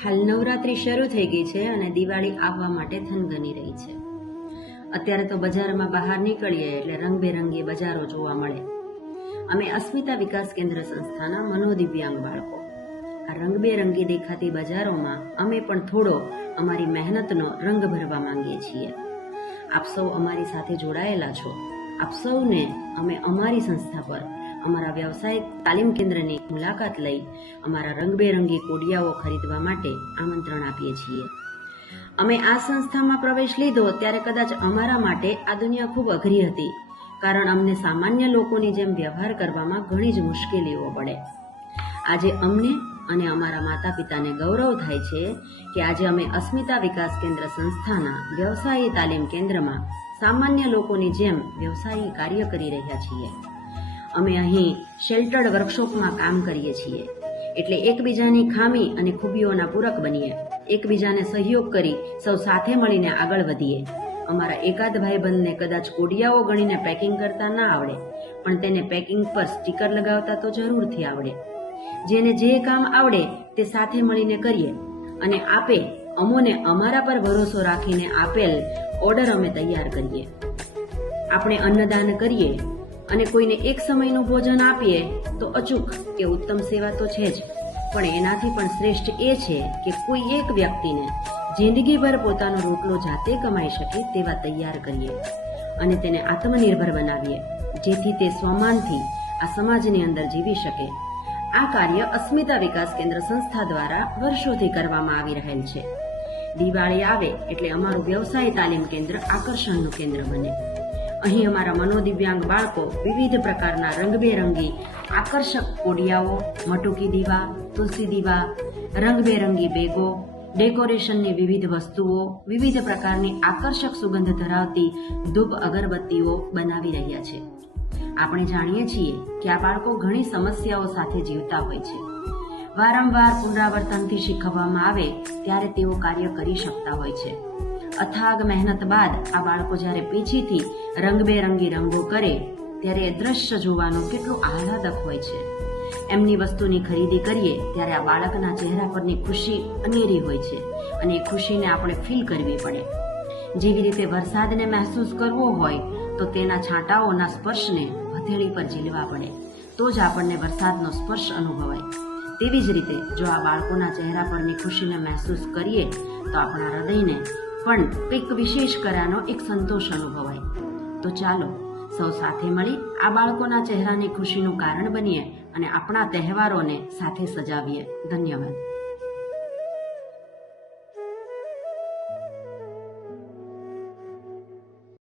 હાલ નવરાત્રી શરૂ થઈ ગઈ છે અને દિવાળી આવવા માટે થનગની રહી છે। અત્યારે તો બજારમાં બહાર નીકળીએ એટલે રંગબેરંગી બજારો જોવા મળે। અમે અસ્મિતા વિકાસ કેન્દ્ર સંસ્થાના મનોદિવ્યાંગ બાળકો આ રંગબેરંગી દેખાતી બજારોમાં અમે પણ થોડો અમારી મહેનતનો રંગ ભરવા માંગીએ છીએ। આપ સૌ અમારી સાથે જોડાયેલા છો। આપ સૌને અમે અમારી સંસ્થા પર અમારા વ્યવસાયિક તાલીમ કેન્દ્રની મુલાકાત લઈ અમારા રંગબેરંગી કોડિયાઓ ખરીદવા માટે આમંત્રણ આપીએ છીએ। અમે આ સંસ્થામાં પ્રવેશ લીધો ત્યારે કદાચ અમારા માટે આ દુનિયા ખૂબ અઘરી હતી, કારણ અમને સામાન્ય લોકોની જેમ વ્યવહાર કરવામાં ઘણી જ મુશ્કેલીઓ પડે। આજે અમને અને અમારા માતા પિતાને ગૌરવ થાય છે કે આજે અમે અસ્મિતા વિકાસ કેન્દ્ર સંસ્થાના વ્યવસાયી તાલીમ કેન્દ્રમાં સામાન્ય લોકોની જેમ વ્યવસાયી કાર્ય કરી રહ્યા છીએ। અમે અહીં શેલ્ટર્ડ વર્કશોપમાં કામ કરીએ છીએ, એટલે એકબીજાની ખામી અને ખૂબીઓના પૂરક બનીએ, એકબીજાને સહયોગ કરી સૌ સાથે મળીને આગળ વધીએ। અમારા એકાદ ભાઈબંધને કદાચ કોડિયાઓ ગણીને પેકિંગ કરતા ના આવડે, પણ તેને પેકિંગ પર સ્ટીકર લગાવતા તો જરૂરથી આવડે। જેને જે કામ આવડે તે સાથે મળીને કરીએ અને આપે અમોને અમારા પર ભરોસો રાખીને આપેલ ઓર્ડર અમે તૈયાર કરીએ। આપણે અન્નદાન કરીએ અને કોઈને એક સમયનું ભોજન આપીએ તો અચૂક કે ઉત્તમ સેવા તો છે જ, પણ એનાથી પણ શ્રેષ્ઠ એ છે કે કોઈ એક વ્યક્તિને જિંદગીભર પોતાનો રોટલો જાતે કમાઈ શકે તેવા તૈયાર કરીએ અને તેને આત્મનિર્ભર બનાવીએ, જેથી તે સ્વમાનથી આ સમાજની અંદર જીવી શકે। આ કાર્ય અસ્મિતા વિકાસ કેન્દ્ર સંસ્થા દ્વારા વર્ષોથી કરવામાં આવી રહેલ છે। દિવાળી આવે એટલે અમારું વ્યવસાય તાલીમ કેન્દ્ર આકર્ષણનું કેન્દ્ર બને। અહીં અમારા મનોદિવ્યાંગ બાળકો વિવિધ પ્રકારના રંગબેરંગી આકર્ષક કોડિયાઓ, મટુકી દીવા, તુલસી દીવા, રંગબેરંગી બેગો, ડેકોરેશનની વિવિધ વસ્તુઓ, વિવિધ પ્રકારની આકર્ષક સુગંધ ધરાવતી ધૂપ અગરબત્તીઓ બનાવી રહ્યા છે। આપણે જાણીએ છીએ કે આ બાળકો ઘણી સમસ્યાઓ સાથે જીવતા હોય છે। વારંવાર પુનરાવર્તનથી શીખવવામાં આવે ત્યારે તેઓ કાર્ય કરી શકતા હોય છે। અથાગ મહેનત બાદ આ બાળકો જ્યારે પીછીથી રંગબેરંગી રંગો કરે ત્યારે એ દ્રશ્ય જોવાનું કેટલું આહલાદક હોય છે। એમની વસ્તુની ખરીદી કરીએ ત્યારે આ બાળકના ચહેરા પરની ખુશી અનેરી હોય છે અને એ ખુશીને આપણે ફીલ કરવી પડે। જેવી રીતે વરસાદને મહેસૂસ કરવો હોય તો તેના છાંટાઓના સ્પર્શને હથેળી પર ઝીલવા પડે, તો જ આપણને વરસાદનો સ્પર્શ અનુભવાય। તેવી જ રીતે જો આ બાળકોના ચહેરા પરની ખુશીને મહેસૂસ કરીએ તો આપણા હૃદયને પણ કંઈક વિશેષ કર્યાનો એક સંતોષ અનુભવાય। તો ચાલો સૌ સાથે મળી આ બાળકોના ચહેરાની ખુશીનું કારણ બનીએ અને આપણા તહેવારોને સાથે સજાવીએ। ધન્યવાદ।